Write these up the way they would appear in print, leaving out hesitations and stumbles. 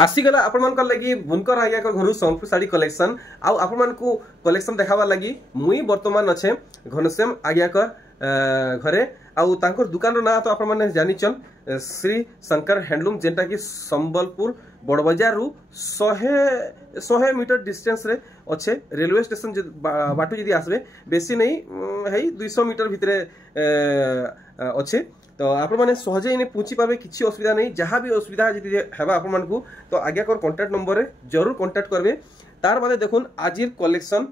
आसीगला आपण मान लगी बुनकर आज्ञा को घर सोनपुर साड़ी कलेक्शन आपण मान को कलेक्शन देखावा लगी मुई वर्तमान अच्छे घनश्याम आज्ञा घरे आउ तांकर दुकान रो ना तो आपण माने जानिचन श्री शंकर हैंडलूम जेंटा कि संबलपुर बड़ बाजार रु 100 मीटर डिस्टेंस रे अच्छे रेलवे स्टेशन बाटू जदि आसबे बेसी नहीं है 200 मीटर भितरे अच्छे तो आपण माने सहजे इने पूछी पाबे किछि असुविधा नहीं जहां भी असुविधा जदि हेबा आपण मान को तो आज्ञा कर कांटेक्ट नंबर रे जरूर कांटेक्ट करबे। तार बादे देखुन आजिर कलेक्शन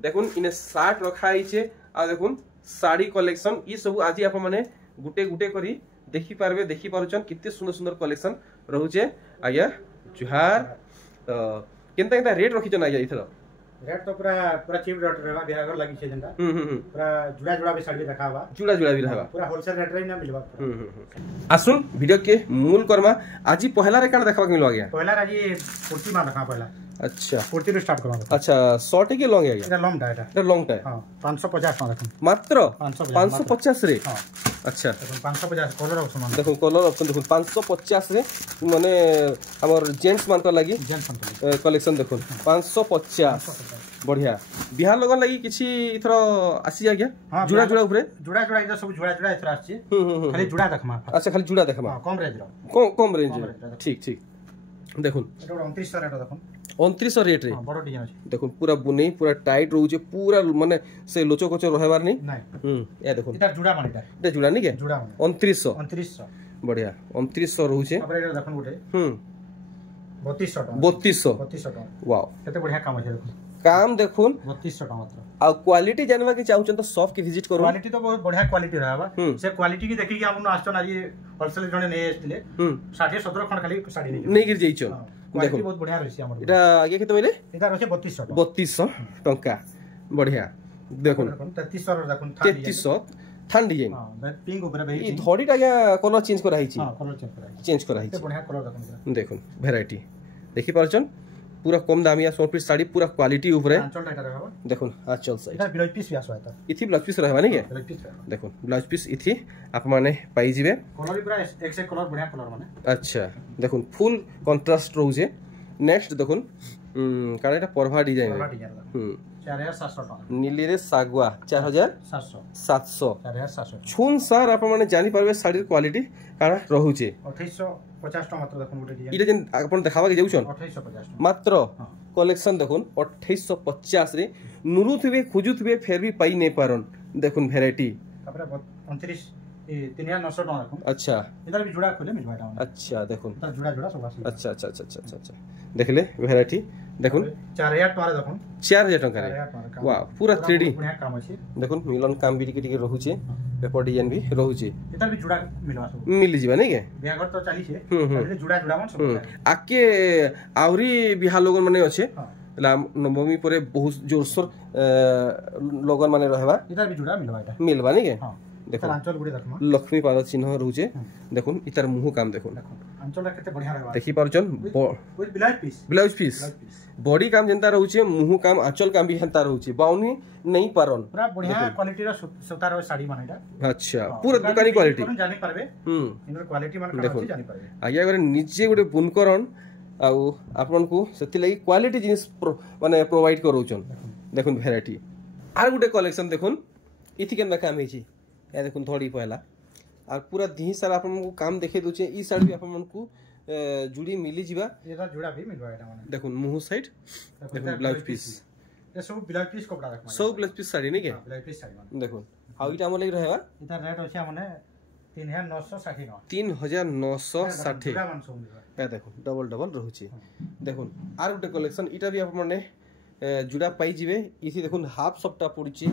देखुन इने शर्ट रखा आइछे आ देखुन साड़ी कलेक्शन ये सब आज आप माने गुटे गुटे करी देखि पारबे देखि पारुचन कितने सुंदर सुंदर कलेक्शन रहउचे आज्ञा जुहार केनता केनता रेट रखिचन आज्ञा इथर रेट तो पूरा पूरा चीप रेट रहबा बिहागर लागि छे जेंटा पूरा जुड़ा जुड़ा भी साड़ी देखाबा जुड़ा जुड़ा भी रहबा पूरा होलसेल रेट रे ना मिलबा आसुन वीडियो के मूल करमा आज पहला रे काना देखबा मिलो आज्ञा पहला आज कुर्ती मा देखा पहला अच्छा कुर्ती रे स्टार्ट करमा अच्छा शॉर्ट है कि लॉन्ग है एटा लॉन्ग टा एटा लॉन्ग टा हां 550 टा देखो मात्र 550 रे हां अच्छा देखो 550 कलर ऑप्शन देखो कलर ऑप्शन देखो 550 रे माने हमर जेंट्स मान को लागि जेंट्स मान कलेक्शन देखो 550 बढ़िया बिहार लोगन लागि किछि इथरो आसी गया जुड़ा जुड़ा ऊपर जुड़ा जुड़ा इधर सब जुड़ा जुड़ा इथरो आसी खाली जुड़ा देखमा अच्छा खाली जुड़ा देखमा कम रेंज रो कम रेंज ठीक ठीक देखो एटा 2900 रेट देखो 2900 रेट रे बड़ डिजाइन अछि देखो पूरा बुनै पूरा टाइट रहउ छै पूरा माने से लोचो कोचो रहबार नहीं या देखो इधर जुड़ा माने एटा जुड़ा नहीं के जुड़ा 2900 बढ़िया 2900 रहउ छै अब एटा देखन गुटे 3200 टका वाओ केते बढ़िया काम अछि देखो काम देखुन 3200 टका मात्र आ क्वालिटी जानवा के चाहू तो शॉप के विजिट करू क्वालिटी तो बहुत बढ़िया क्वालिटी रहबा से क्वालिटी की देखि के हमन आछन आज होलसेल जने नै आस्तिले 60 70 खण खाली साड़ी नै गिर जाइछन देखो बहुत बढ़िया रहछि हमर एटा आगे केते बोले एटा रहছে 3200 टका बढ़िया देखुन 3300 र देखुन 3300 थान डिजाइन हां पिंक ऊपर बे ई धड़ीटा या कलर चेंज करा हिची हां कलर चेंज करा हिची बढ़िया कलर देखुन वैरायटी देखि पारछन पूरा कम दामिया सोनपुर साड़ी पूरा क्वालिटी ऊपर आंचल टाइट रहबा देखुन आंचल साइड एटा ब्लाउज पीस भी आसो एता इथि ब्लाउज पीस रहबा नहीं के देखुन ब्लाउज पीस इथि आप माने पाई जिवे कलर भी पूरा एक से कलर बढ़िया कलर माने अच्छा देखुन फुल कंट्रास्ट रहउ जे नेक्स्ट देखुन कारण एटा परभा डिजाइन 4700 टका नीली रे सागवा 4700 छुन सर आप माने जानि परबे साड़ी क्वालिटी काना रहउ जे 2850 टका मात्र देखुन गुटे डिजाइन इरे जन अपन देखावा के जाउछन 2850 मात्र कलेक्शन देखुन 2850 रे नुरुथबे खुजुथबे फेर भी पाई नै पारन देखुन वैरायटी तापर 29 3900 टका देखुन अच्छा इधर भी जुड़ा खोले मिलबा एटा अच्छा देखुन इधर जुड़ा जुड़ा सब आसी अच्छा अच्छा अच्छा अच्छा अच्छा देखले वैरायटी देखुन 4000 टका देखुन 4000 टका रे वाह पूरा 3D बढ़िया काम अछि देखुन मिलन काम भी टिके रहउ छे पेपर डिजाइन भी रहउ छे इधर भी जुड़ा मिलबा सब मिल जिबा नहीं के बिहागर तो चली छे पहले जुड़ा जुड़ा मन सब आके आवरी बिहा लोगन माने अछि नवमी परे बहुत जोरसोर लोगन माने रहबा इधर भी जुड़ा मिलबा एटा मिलबा नहीं के हां देखो आंचल गुडी देखमा लक्ष्मी पाद चिन्ह रहउचे देखुन इतार मुंह काम देखुन आंचल केते बढ़िया रहबा देखि पारचन विथ ब्लाउज पीस बॉडी काम जनता रहउचे मुंह काम आंचल काम भी हंता रहउचे बाउनी नहीं पारन पूरा बढ़िया क्वालिटी रो सुता रो साड़ी माने एटा अच्छा पूरा दुकानी क्वालिटी जानि परबे इनर क्वालिटी माने का जानि परबे आगे अगर निजे गुटे बुनकरन आउ आपन को सेति लागि क्वालिटी जिनिस माने प्रोवाइड करउचन देखुन वैरायटी आर गुटे कलेक्शन देखुन इथि केनदा काम हेची या देखुन थोड़ी पहला और पूरा धी सारा आपन को काम देखे दोचे ई साइड भी आपन को जुड़ी मिली जिबा एटा जुड़ा भी मिलबा एटा माने देखुन मुंह साइड देखुन ब्लाउज पीस ये सब ब्लाउज पीस कपड़ा देखमा सब ब्लाउज पीस साड़ी नहीं के ब्लाउज पीस साड़ी माने देखुन हाउ इटा हमर लागि रहबा इटा रेट होचे माने 3960 3960 या देखुन डबल डबल रहउची देखुन आर गुटे कलेक्शन इटा भी आपन माने जुड़ा पाई जिवे इथि देखुन हाफ सपटा पड़िचे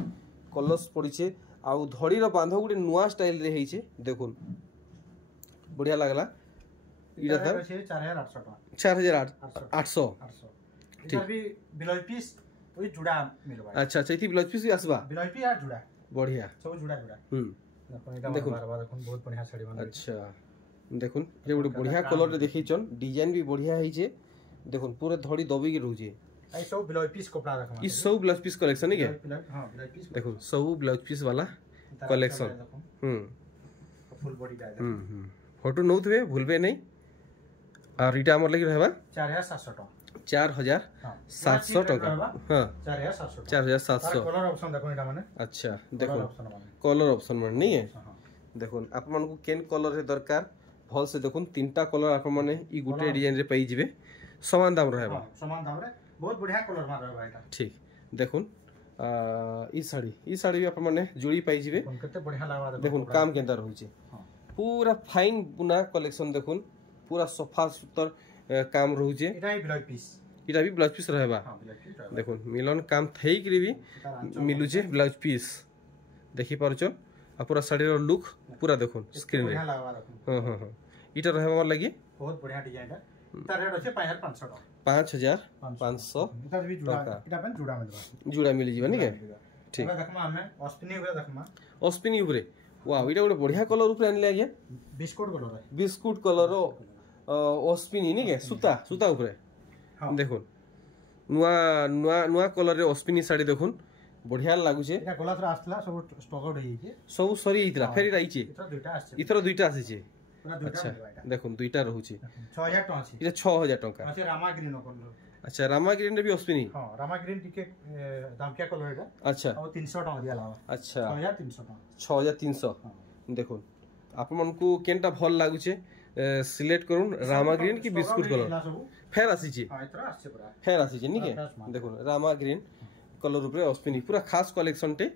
कलर्स पड़िचे आउ धड़ी रो बांधो गुटे नुआ स्टाइल रे हेइचे देखुन बढ़िया लागला इटा था 4800 टका 4800 ठीक भी ब्लाउज पीस ओई जुड़ा मिलबा अच्छा अच्छा इथि ब्लाउज पीस भी आसबा ब्लाउज पीस आ जुड़ा बढ़िया सब जुड़ा देखुन बहुत बढ़िया साड़ी बना अच्छा देखुन ये गुटे बढ़िया कलर रे देखिचन डिजाइन भी बढ़िया हेइचे देखुन पूरा धड़ी दबी के रहउचे आई सब ब्लाउज पीस कपड़ा रखमा ई सब ब्लाउज पीस कलेक्शन है के हां ब्लाउज पीस देखो सब ब्लाउज पीस वाला कलेक्शन फुल बॉडी का फोटो नउथबे भूलबे नहीं और इटा हमर लगी रहबा 4700 टका 4700 टका हां 4700 कलर ऑप्शन देखो इटा माने अच्छा देखो कलर ऑप्शन माने नहीं है देखो आप मन को केन कलर रे दरकार भल से देखो तीनटा कलर आप माने ई गुटे डिजाइन रे पई जिवे समान दाम रहबा समान दाम रे बहुत बढ़िया कलर मार रहबा इटा ठीक देखो ई साड़ी भी आप माने जोड़ी पाई जिवे कते बढ़िया लागबा देखो काम केंदा रहू छी पूरा फाइन बुना कलेक्शन देखो पूरा सफा सुतर काम रहू छे इटा भी ब्लाउज पीस रहबा देखो मिलन काम थई करी भी मिलू छे ब्लाउज पीस देखि पारछो आ पूरा साड़ी रो लुक पूरा देखो स्क्रीन रे हां हां हां इटा रहबा लगी बहुत बढ़िया डिजाइन है तार रेट अछि 5500 टका 5500 इटा भी इटा पेन जुड़ा मिली जीवा नहीं ठीक देखमा हमें ऑस्पिनी ऊपर देखमा ऑस्पिनी ऊपर वाओ इटा गोटे बढ़िया कलर ऊपर आनले आगे बिस्कुट कलर ऑस्पिनी नहीं के सूता ऊपर देखो नुआ नुआ नुआ कलर रे ऑस्पिनी साड़ी देखो बढ़िया लागु छे एटा गला थरा आस्तला सब स्टॉक आउट होई छे सब सरी हितला फेर राई छे इथरो दुईटा आसी छे पूरा दुईटा अच्छा देखो दुईटा रहू छे 6000 टका छी इटा 6000 टका अच्छा रामा ग्रीन कलर अच्छा रामा ग्रीन रे भी ऑस्पिनी हां रामा ग्रीन टिके दाम क्या कलर एटा अच्छा और 300 टका दिया लावा अच्छा 6300 टका 6300 देखो आप मन को केनटा भल लागु छे सिलेक्ट करून रामा ग्रीन की बिस्कुट कलर फेर आसी छी हां इतरा आसी पूरा फेर आसी छी नहीं के देखो रामा ग्रीन कलर ऊपर ऑस्पिनी पूरा खास कलेक्शन टे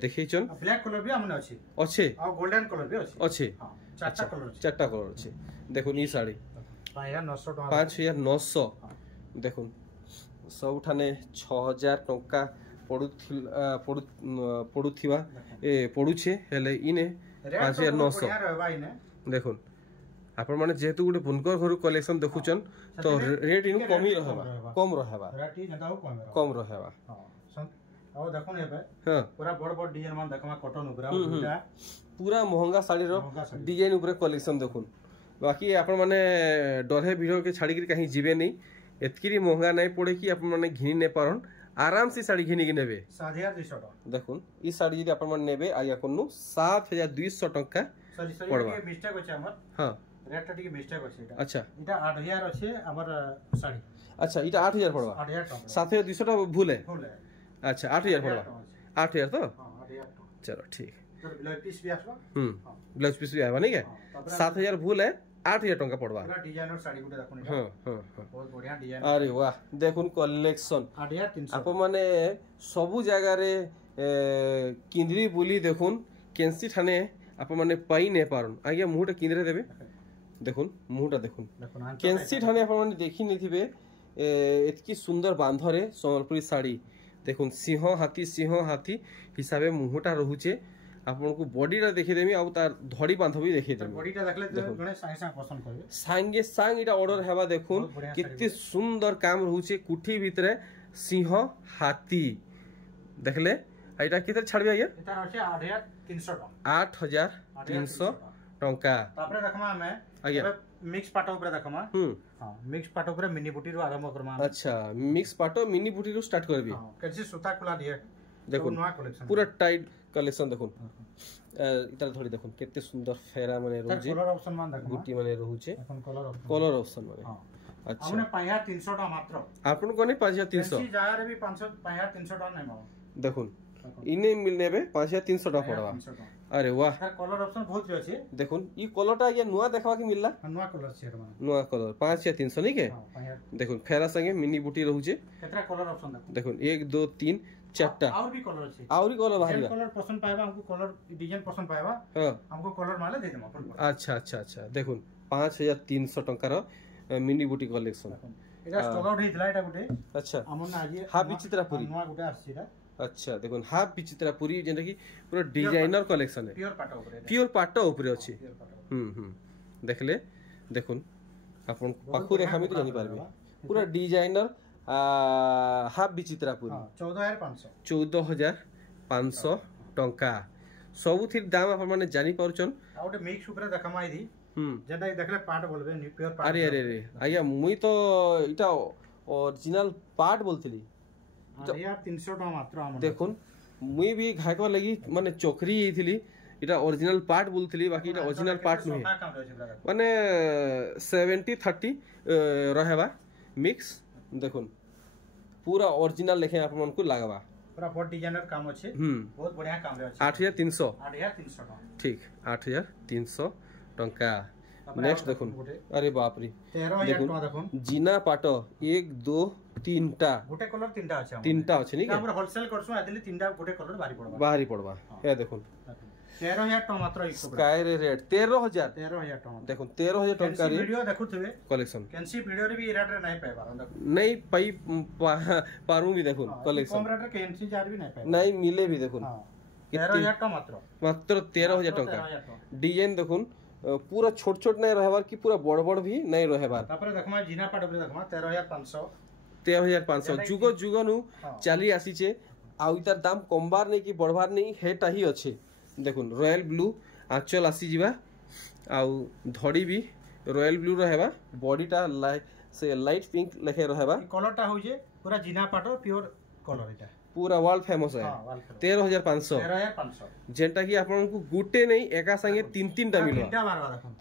देखै छन ब्लैक कलर भी हमने अछि और गोल्डन कलर भी अछि हां चारटा कलर अछि देखो नी साड़ी 5900 टका 5900 देखो सब ठाने 6000 टका पडुथिबा पडु छे हेले इने 5900 देखो आपण माने जेतु गुटे बुनकर घर कलेक्शन देखुचन तो रेट इनु कम रहबा कम रहबा हां और देखो ने पे पूरा बड़ डिजाइन मान देखमा कॉटन ऊपर पूरा महंगा साड़ी रो डिजाइन ऊपर कलेक्शन देखुन बाकी आपण माने डरे वीडियो के छाड़ी के कहीं जीवे नहीं एतकी महंगा नहीं पड़े कि आपण माने घिनी ने पारन आराम से साड़ी घिनी के नेबे 7200 टका देखुन ई साड़ी यदि आपण माने नेबे आया कोनु 7200 टका पड़बा ये मिस्टेक होचे हमर हां रेट टिके मिस्टेक होचे इटा अच्छा इटा 8000 होचे हमर साड़ी अच्छा इटा 8000 पड़बा 8000 टका 7200 टा भूल है अच्छा 8000 पड़बा 8000 तो हां 8000 चलो ठीक ब्लाउज पीस भी आसबा ब्लाउज पीस भी आवा नहीं के 7000 भूल है 8000 टका पड़बा पूरा डिजाइनर साड़ी गुटे देखुन हां बहुत बढ़िया डिजाइन अरे वाह देखुन कलेक्शन 8300 आप माने सबु जगह रे किंदरी बुली देखुन केंसी ठाने आप माने पाई ने पारन आगे मुहटा किंदरे देबे देखुन मुहटा देखुन केंसी ठाने आप माने देखि नै थिबे एतकी सुंदर बांधरे संबलपुरी साड़ी देखुन सिंह हाथी हिसाबे मुहटा रहूचे आपन को बॉडीटा देखि देमी आ तार धड़ी बांध भी देखि देमी बॉडीटा देखले जने साइसा पसंद करबे संगे संग इटा ऑर्डर हेबा देखुन कितने सुंदर काम रहूचे कुठी भितरे सिंह हाथी देखले एटा किते छाड़बे ये एटा होचे 8300 टका 8300 टका तापरे देखमा हमें आगे मिक्स पाटो ऊपर देखमा हां मिक्स पाटो ऊपर मिनी बुटी रो आरंभ करमा अच्छा मिक्स पाटो मिनी बुटी रो स्टार्ट करबी हां कैसे सूता खुला दिए देखो पूरा टाइट कलेक्शन देखो इतार थोड़ी देखो केते सुंदर फेरा माने रहूचे कलर ऑप्शन मान देखो गुटी माने रहूचे अपन कलर ऑप्शन माने हां अच्छा हमने 5300 टका मात्र आपन कोने 5300 ऐसी जगह रे भी 5300 टका नहीं माओ देखो इने मिलनेबे 5300 टका पड़बा अरे वाह कलर ऑप्शन बहुत जो अछि देखो ई कलरटा ये नुआ देखबा के मिलला नुआ कलर छे माने नुआ कलर 5300 नहीं के देखो फेरा संगे मिनी बुटी रहूचे केतरा कलर ऑप्शन देखो 1 2 3 चारटा और भी कलर अछि और भी कलर बाहर कलर पसंद पाएबा हमको कलर डिजाइन पसंद पाएबा हां हमको कलर माले दे देम अपन अच्छा देखो 5300 टका रो मिनी बुटी कलेक्शन एटा स्टॉक आउट हितला एटा गुटे अच्छा हमन आजे हाफ विचित्रापुरी नुआ गुटे आसीरा अच्छा देखो हाफ विचित्रापुरी जेंटा की पूरा डिजाइनर कलेक्शन है प्योर पाटो ऊपर अछि देखले देखुन आपन पाखु देखामी तो जानि पारबे पूरा डिजाइनर हाफ विचित्रापुरी 14500 टंका सबुथिर दाम आप माने जानि पारुचन आ ओटे मिक्स ऊपर देखामाई दी जेटा देखले पाट बोलबे नी प्योर पाट अरे आया मुई तो इटा ओरिजिनल पाट बोलथिली यार 300 टका मात्र हम देखुन मुई भी घाकवा लगी माने चोकरी हिथिली এটা অরিজিনাল পার্ট বলছিলি বাকি এটা অরিজিনাল পার্ট নুহে মানে 70-30 रहेबा मिक्स देखुन पूरा ओरिजिनल लेखे आप मन को लागबा पूरा बहुत डिजाइनर काम अछि बहुत बढ़िया काम रे अछि 8300 ठीक 8300 टंका नेक्स्ट देखुन अरे बाप रे 13000 टका देखुन जीना पाटो 1 2 3 टा गोटे कलर तीनटा अछि तीनटा अछि नी हमरा होलसेल करसु आदिले तीनटा गोटे कलर बाहरी पड़बा ए देखुन 13000 टका मात्र स्काई रे रेट 13000 टका देखो 13000 टका रे वीडियो देखुथबे कलेक्शन कैंसी वीडियो रे भी रेट रे नहीं पाए पारो नहीं पाई पारू भी देखो कलेक्शन कम रेट रे कैंसी जार भी नहीं पाए नहीं मिले भी देखो 13000 टका मात्र 13000 टका डिजाइन देखो पूरा छोट छोट नहीं रहबार कि पूरा बड़ बड़ भी नहीं रहबार तापर देखमा जीना पाट ऊपर देखमा 13500 जुग जुग नु चली आसी छे आ इतार दाम कमबार नहीं कि बढ़बार नहीं हेटा ही अच्छे देखुन रॉयल ब्लू आंचल आसी जीवा आउ धड़ी भी रॉयल ब्लू रहेबा बॉडीटा से लाइट पिंक लेखे रहेबा कलरटा हो जे पूरा जीना पाटो प्योर कलर एटा पूरा वर्ल्ड फेमस है 13500 जेंटा कि आपन को गुटे नहीं एका संगे तीन टा मिलवा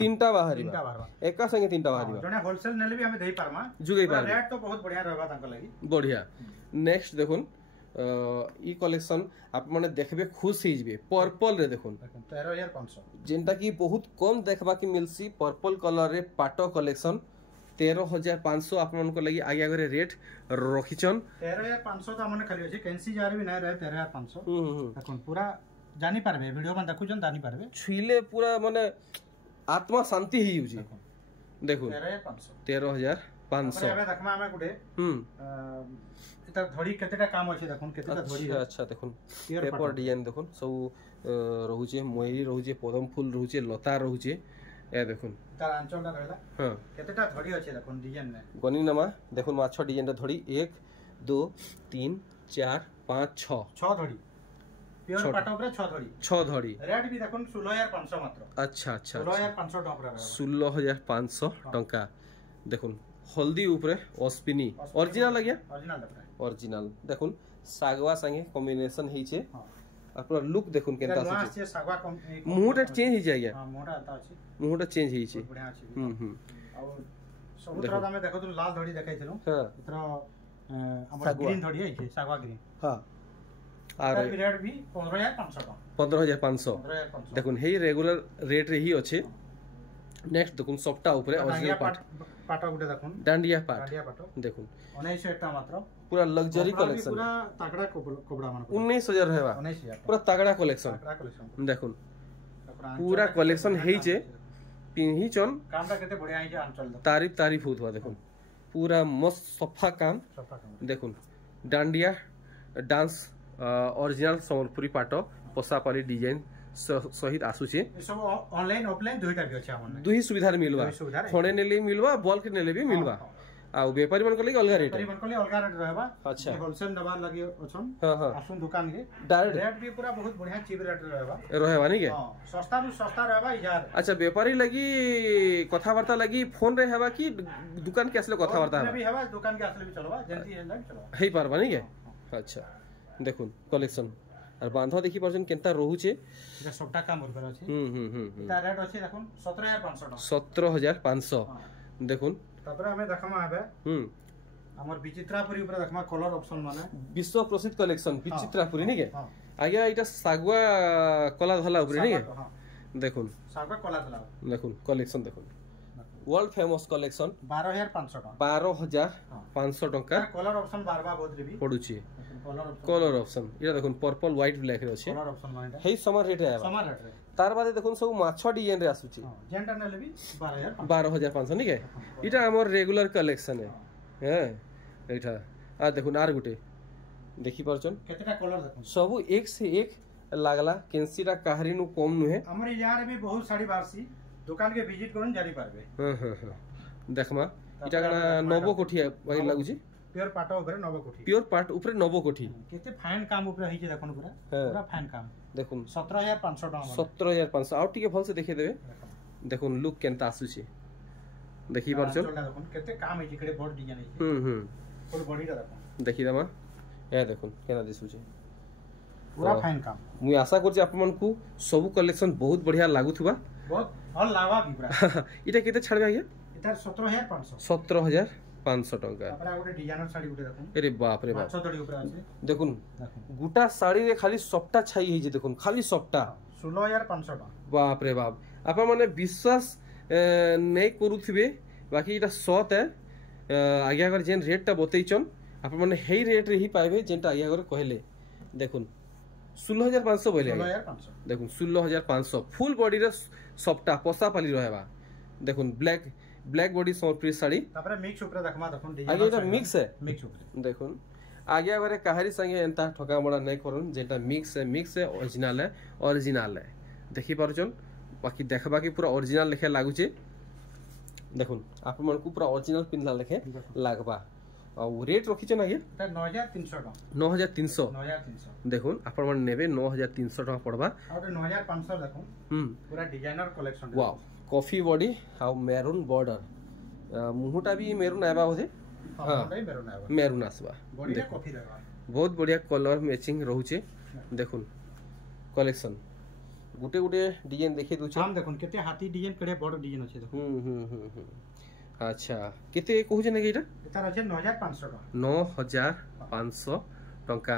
तीनटा बाहरीबा एका संगे तीनटा बाहरीबा जने होलसेल नेले भी हमें देई पारमा जुगई पार रेट तो बहुत बढ़िया रहबा तांको लागि बढ़िया नेक्स्ट देखुन ई कलेक्शन आप माने देखबे खुश ही जबे पर्पल रे देखुन 13500 जेंटा कि बहुत कम देखबा के मिलसी पर्पल कलर रे पाटो कलेक्शन 13500 आप मन को लगी आगे आगे रेट रखिचन 13500 तो हमने खाली अछि कैंसी जार भी नहीं रहे 13500 देखुन पूरा जानि पारबे वीडियो में देखुचन जानि पारबे छुइले पूरा माने आत्मा शांति ही होजी देखुन 13500 एबे देखमा हमें गुडे इता धड़ी केतेटा काम अछि देखुन केतेटा धड़ी अच्छा देखुन पेपर डिजाइन देखुन सब रहउचे मयूरी रहउचे पदम फूल रहउचे लता रहउचे ए देखुन तार अंचलटा रहला हां केतेटा धड़ी अछि देखुन डिजाइन में गनी नमा देखुन माछो डिजाइन रे धड़ी 1 2 3 4 5 6 धड़ी प्योर पाटो ऊपर 6 धड़ी रेट भी देखुन 16500 मात्र अच्छा अच्छा 16500 टका 16500 टका देखुन हल्दी ऊपर ऑस्पिनी ओरिजिनल लगिया ओरिजिनल देखुन सागवा संगे कॉम्बिनेशन हिचे अपना लुक देखुन केनता से सागवा मुहटा चेंज ही जाइया हां मोटा आता अछि मुहटा चेंज हिचे बढ़िया अछि और सबुतरा में देखो तो लाल धड़ी देखाइ थिलो हां इतर हमर ग्रीन धड़ी है सागवा ग्रीन हां और रेट भी 15500 देखुन हे रेगुलर रेट रे ही अछि नेक्स्ट देखुन सफ्टा ऊपर ओरिजिनल पाटो गुटे देखुन डांडिया पाटो देखुन 1900 टा मात्र पूरा लग्जरी कलेक्शन पूरा तगड़ा कपड़ा मान 19000 रहबा 19000 पूरा तगड़ा कलेक्शन देखुन पूरा कलेक्शन हेई जे पिनही चन कामटा केते बढ़िया है जे अंचल तारीफ होतवा देखुन पूरा मस्त सफा काम देखुन डांडिया डांस ओरिजिनल संबलपुरी पाटो पोसापाली डिजाइन सहित आसुचे सब ऑनलाइन ऑफलाइन दुईटा भी अछि हमन दुही सुविधा मिलवा खणे नेले मिलवा बल्क नेले भी मिलवा आ व्यापारी मन को लगी अलग रेट व्यापारी मन को लगी अलग रेट रहबा अच्छा होलसेल दबा लगी ओछन हां हां आसुन दुकान के डायरेक्ट रेट भी पूरा बहुत बढ़िया चीप रेट रहबा नहीं के हां सस्ता भी सस्ता रहबा यार अच्छा व्यापारी लगी कथा वार्ता लगी फोन रे हेबा कि दुकान के असले कथा वार्ता भी हेबा दुकान के असले भी चलबा जल्दी हेला चलबा हेई पारबा नहीं के अच्छा देखुन कलेक्शन और बांधा देखि परजन केनता रहूचे एटा सबटा काम ऊपर अछि एटा रेट अछि देखुन 17500 17500 देखुन तबरे हमें देखमा आबे हमर विचित्रापुरी ऊपर देखमा कलर ऑप्शन माने विश्व प्रसिद्ध कलेक्शन विचित्रापुरी नहीं के आगे एटा सागवा कला धला ऊपर नहीं के देखुन सागवा कला धला देखुन कलेक्शन देखुन वर्ल्ड फेमस कलेक्शन 12500 टका कलर ऑप्शन बारबा बहुत रे भी पडुची कलर ऑप्शन ये देखुन पर्पल व्हाइट ब्लैक रे अछि कलर ऑप्शन माने हेई समर रेट है समर रेट रे तार बाद देखुन सब माछो डिजाइन रे आसुची जेंटा नेले भी 12500 नहीं के इटा हमर रेगुलर कलेक्शन है हैं एठा आ देखुन आर गुटे देखि परचन केतेटा कलर देखुन सब एक से एक लागला केंसीटा काहरी नु कम नु है हमर यार भी बहुत सारी बारसी दुकान के विजिट करन जारी पारबे हां देखमा इटा गना नवो कोठी वही लागु छी प्योर पाटो ऊपर नवो कोठी प्योर पाट ऊपर नवो कोठी केते फाइन काम ऊपर हिजे देखन पूरा फाइन काम देखुन 17500 टका 17500 आउ टिके भल से देखि देबे देखुन लुक केनता आसु छी देखि परचो देखुन केते काम हिजे कड़े बोर्ड डिजाइन हिजे फुल बॉडी रा देखुन देखि दमा ए देखुन केना दिसु छी पूरा फाइन काम मुई आशा करछि आप मन को सब कलेक्शन बहुत बढ़िया लागुथुबा बहुत भल लावा भी पूरा इटा केते छाड़बे आज्ञा इतार 17500 17500 टंका तापर गोटे डिजाइनर साड़ी गोटे देखुन अरे बाप रे बाप 500 दड़ी ऊपर আছে देखुन गुटा साड़ी रे खाली सपटा छाई हे जे देखुन खाली सपटा 16500 टका बाप रे बाप आपन माने विश्वास नै करूथिबे बाकी इटा सत है आगे अगर जेन रेट टा बतैछन आप माने हेई रेट रे ही पाइबे जेनटा आगे अगर कहले देखुन 16500 बोले 16500 देखुन 16500 फुल बॉडी रे सपटा पसा पाली रहबा देखुन ब्लैक बॉडी समर्पित साड़ी तापर मिक्स ऊपर देखमा देखुन डिजाइन आगे एटा मिक्स है मिक्स ऊपर देखुन आगे अगर कहारी संगे एंता ठका बड़ा नै करन जेटा मिक्स है ओरिजिनल है देखि पारुचन बाकी देखबा की पूरा ओरिजिनल लेखे लागु छे देखुन आप मन को पूरा ओरिजिनल पिनला लेखे लागबा और रेट रखी छ ना ये 9300 टका 9300 देखुन आपण मन नेबे 9300 टका पड़बा और 9500 देखुन पूरा designer collection wow coffee body आ मैरून बॉर्डर मुहटा भी मैरून आबा होते हां मैरून आसबा बॉडी रे कॉफी रहबा बहुत बढ़िया कलर मैचिंग रहू छे देखुन कलेक्शन गुटे गुटे डिजाइन देखे दउ हम देखुन केते हाथी डिजाइन केडे बड़ डिजाइन अछि देखुन अच्छा केते कहू जे ने एटा एतार अछि 9500 टका 9500 टका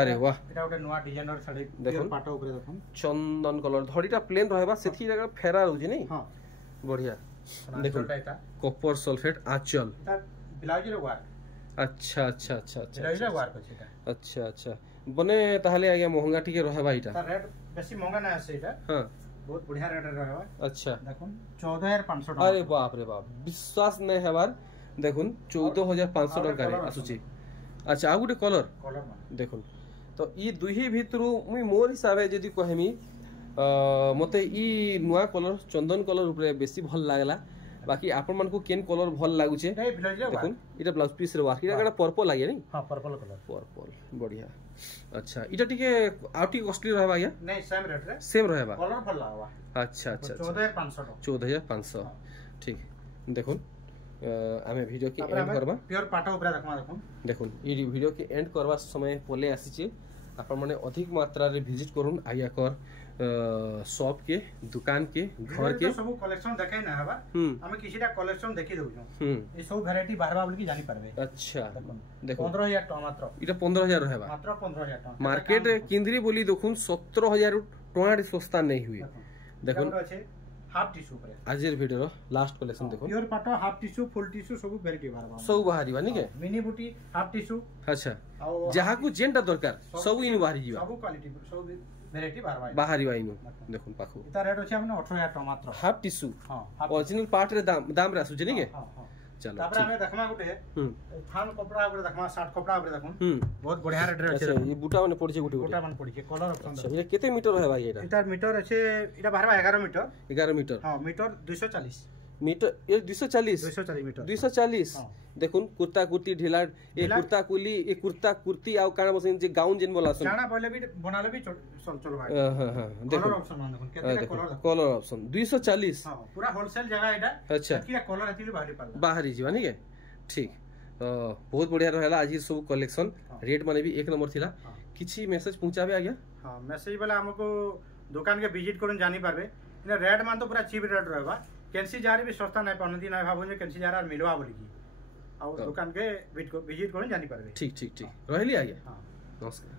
अरे वाह एटा ओटे नवा डिजाइनर साड़ी देखुन पाटो ऊपर देखुन चंदन कलर धड़ीटा प्लेन रहबा सेथि जगह फेरा रहू जे नै हां बढ़िया देखुन कॉपर सल्फेट आंचल ब्लाउज रे वर्क अच्छा अच्छा अच्छा अच्छा ब्लाउज रे वर्क अछि एटा अच्छा अच्छा बने ताहले आगे महंगा टिके रहबा इटा रेट बेसी महंगा ना आसे एटा हां बहुत बढ़िया रेट रहबा अच्छा देखुन 14500 टका अरे बाप रे बाप विश्वास नै हेबार देखुन 14500 टका रे आसुची अच्छा आ गुटे कलर देखुन तो ई दुही भितरु मुई मोर हिसाबे जदी कहमी मते ई नुआ कलर चंदन कलर ऊपर बेसी भल लागला बाकी आपन मन को केन कलर भल लागु छे देखुन इटा ब्लाउज पीस रे वर्क इटा कड़ा पर्पल लागे नै हां पर्पल कलर पर्पल बढ़िया अच्छा इटा टिके आउटी कॉस्टली रहबा या नै सेम रेट रे सेम रहबा कलर भल लागबा अच्छा अच्छा 14500 14500 ठीक देखुन आमे वीडियो के एंड करबा प्योर पाटा ऊपर देखमा देखुन ई वीडियो के एंड करबा समय पले आसी छे आपण माने अधिक मात्रा रे विजिट करून आया कर शॉप के दुकान के घर के सब कलेक्शन देखे ना हबा हमें किसीटा कलेक्शन देखि दउ ए सब वैरायटी बारबा बोल की जानि परबे अच्छा देखो 15000 टका मात्र इटा 15000 रहबा मात्र 15000 टका मार्केट रे किंद्री बोली देखुन 17000 टका रे सस्ता नै हुई देखुन अछि हाफ टिश्यू ऊपर आजर वीडियो लास्ट कलेक्शन देखो प्योर पाटो हाफ टिश्यू फुल टिश्यू सब वैरायटी बारबा सब बाहरी बानी के मिनी बूटी हाफ टिश्यू अच्छा जहा को जेंटा दरकार सब इन बाहरी जीवा सब क्वालिटी सब वैरायटी बारबा बाहरी बाइनो देखुन पाखो इता रेट अछि हमने 18000 टका मात्र हाफ टिश्यू हां ओरिजिनल पार्ट रे दाम रे आसु जे नै के हां चलो तापर हमें देखमा गुटे थान कपड़ा ऊपर देखमा शर्ट कपड़ा ऊपर देखुन बहुत बढ़िया रेट रे अछि अच्छा ये बूटा माने पड़ी छे गुटे बूटा माने पड़ी छे कलर ऑप्शन अच्छा ये केते मीटर है भाई एटा इटा मीटर अछि इटा बारबा 11 मीटर हां मीटर 240 मीटर ये 240 मीटर 240 देखुन कुर्ता कुर्ती ढिला ए कुर्ता कुली ए कुर्ता कुर्ती आ काना बसिन जे गाउन जेन बोला सन जाना पहले भी बनाले भी चल भाई हां हां कलर ऑप्शन मान देखुन केते कलर ऑप्शन 240 हां पूरा होलसेल जगह एटा अच्छा किया कलर आतिले बाहरी पड़ला बाहरी जीवा नहीं के ठीक बहुत बढ़िया रहला आज सब कलेक्शन रेट माने भी एक नंबर थिला किछि मैसेज पहुंचाबे आ गया हां मैसेज वाला हमको दुकान के विजिट करन जानि पारबे इने रेट मान तो पूरा चीप रेट रहबा केनसी जारी भी सस्ता नै पनदी नै भाबो जे केनसी जार मिलवा बोली की और दुकान के विजिट करन जानि पारबे ठीक ठीक ठीक रहली आ गया हां नमस्कार।